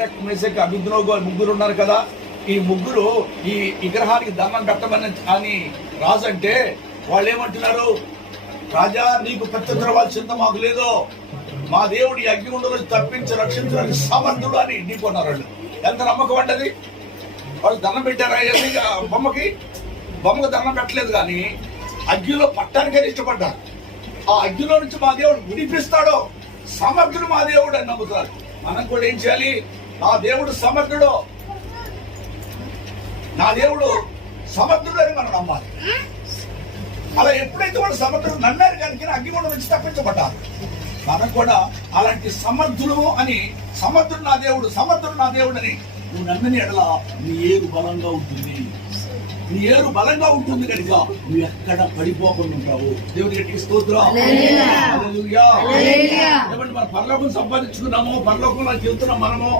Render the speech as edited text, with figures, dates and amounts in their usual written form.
షడ్రక్ మేషక్ అబేద్నెగో ముగ్గురు ఉన్నారు కదా, ఈ ముగ్గురు ఈ విగ్రహానికి దండం పెట్టమని అని రాజు అంటే వాళ్ళు ఏమంటున్నారు, రాజా నీకు ప్రత్యుత్తరవాల్సిందో మాకు లేదు, మా దేవుడు ఈ అగ్నిగుండంలో తప్పించి రక్షించడానికి సమర్థుడు అని నీకు అన్నారు. వాళ్ళు ఎంత నమ్మకం అంటది. వాళ్ళు దండం పెట్టారా బొమ్మకు దండం పెట్టలేదు, కానీ అగ్నిలో పట్టడానికైనా ఇష్టపడ్డారు. ఆ అగ్నిలో నుంచి మా దేవుడు విడిపిస్తాడో సమర్థుడు మా దేవుడు అని నమ్ముతారు. మనం కూడా ఏం చేయాలి, నా దేవుడు సమర్థుడు, నా దేవుడు సమర్థుడు అని మనం నమ్మాలి. అలా ఎప్పుడైతే వాళ్ళు సమర్థుడు నమ్మారు కనుక అగ్నిగుండం నుంచి తప్పించబడ్డారు. మనం కూడా అలాంటి సమర్థుడు అని, సమర్థుడు నా దేవుడు, సమర్థుడు నా దేవుడు అని నువ్వు నమ్మిన ఎడల నీ ఏరు బలంగా ఉంటుంది. నీ ఏరు బలంగా ఉంటుంది కనుక నువ్వు ఎక్కడ పడిపోకుండా ఉంటావు. దేవుడి గట్టికి స్తోత్రం. హల్లెలూయా. మన పరలోకం సంపాదించుకున్నాము, పరలోకంలోకి వెళ్తున్నాం మనము.